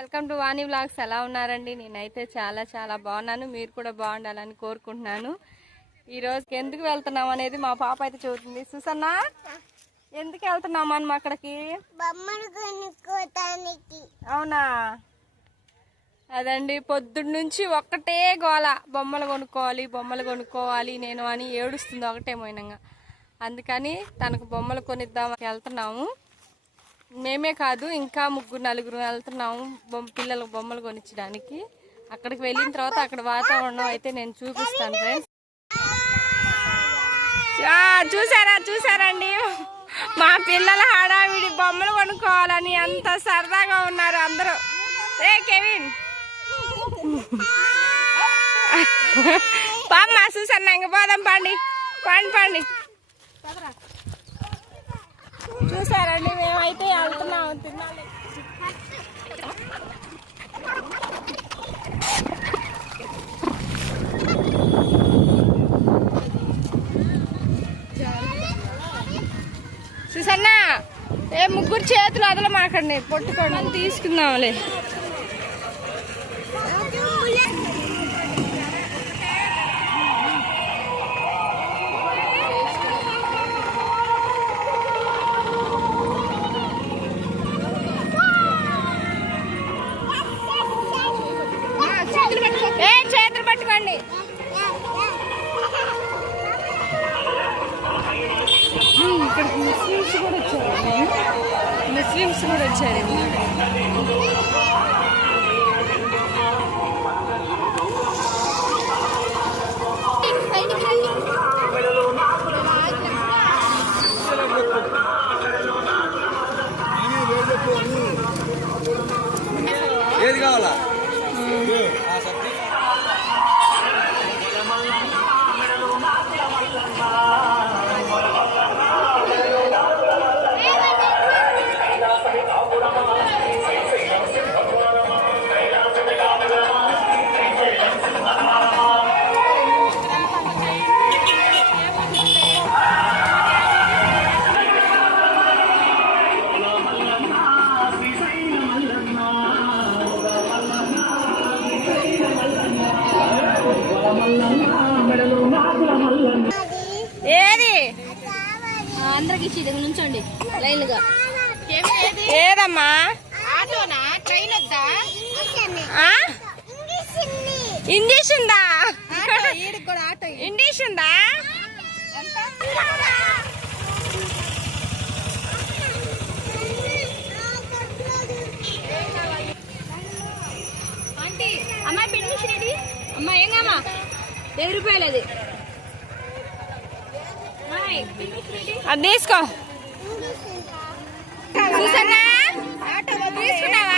Welcome to Vani vlogs. ఎలా ఉన్నారండి? నేనైతే చాలా చాలా బాగున్నాను. మీరు కూడా బాగుండాలని కోరుకుంటున్నాను. ఈ రోజుకి ఎందుకు వెళ్తున్నాం అనేది మా పాప అయితే చూస్తుంది. సుసన్నా, ఎందుకు వెళ్తున్నాం మనం అక్కడికి? అవునా? అదండి, పొద్దున్న నుంచి ఒక్కటే గోల, బొమ్మలు కొనుక్కోవాలి నేను అని ఏడుస్తుంది ఒకటే మోయినంగా. అందుకని తనకు బొమ్మలు కొనిద్దాం వెళ్తున్నాము. మేమే కాదు, ఇంకా నలుగురు వెళ్తున్నాము పిల్లలకు బొమ్మలు కొనిచ్చడానికి. అక్కడికి వెళ్ళిన తర్వాత అక్కడ వాతావరణం అయితే నేను చూపిస్తాను ఫ్రెండ్స్. చూసారండి, మా పిల్లల హడావిడి బొమ్మలు కొనుక్కోవాలని అంత సరదాగా ఉన్నారు అందరూ. ఏ కెవిన్ పామ్మా, చూసాను ఇంక పోదాం, పండి. చూసారండి, మేమైతే వెళ్తున్నాము తినాలి. చూసన్నా, ముగ్గురు చేతులు వదలమాకండి, పొట్టుకోండి, తీసుకుందాంలే. చేతులు పట్టుకోండి. ఇక్కడ ముస్లిమ్స్ కూడా వచ్చారు. ఏది కావాలా? ఏది అందరికి నుంచండి లైన్గా. ఏదమ్మా? ఆటోనా, ట్రైన్ వద్దా? ఇంగ్లీష్ ఉందా? ఆటో ఇంగ్లీష్ ఉందా? ఆంటీ, అమ్మాయి పెన్మిషన్ ఏంటి? అమ్మా ఏం కామా? 10 రూపాయలు అది. అది తీసుకో. చూసన్నా, తీసుకున్నావా?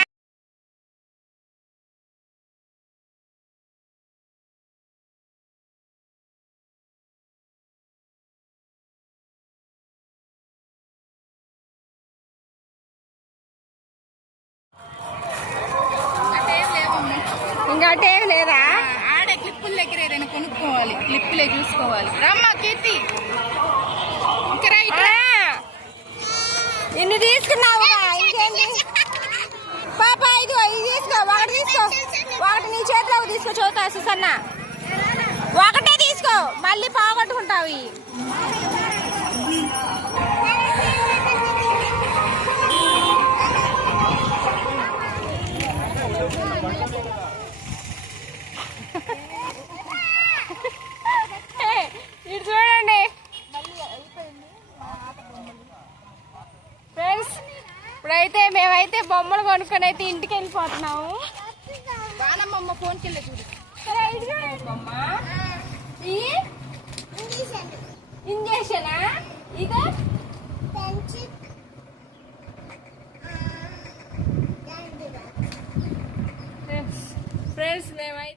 ఇంకా అటేం లేదా? ఆడే క్లిప్పుల దగ్గర ఏదైనా కొనుక్కోవాలి, క్లిప్పులే చూసుకోవాలి. రమ్మా కీర్తి, ఇన్ని తీసుకున్నావు, ఇంకేంటి పాప? ఇది తీసుకో, ఒకటి నీ చేతిలో తీసుకో. చూతా సుసన్న, ఒకటే తీసుకో, మళ్ళీ పోగొట్టుకుంటావు. ఇటు చూడండి ఫ్రెండ్స్, ఇప్పుడైతే మేమైతే బొమ్మలు కొనుక్కొని అయితే ఇంటికి వెళ్ళిపోతున్నాము. బాణమ్మ ఫోన్కి వెళ్ళి చూడు. బొమ్మ ఇంజక్షనా? ఇదో ఫ్రెండ్స్ మేమైతే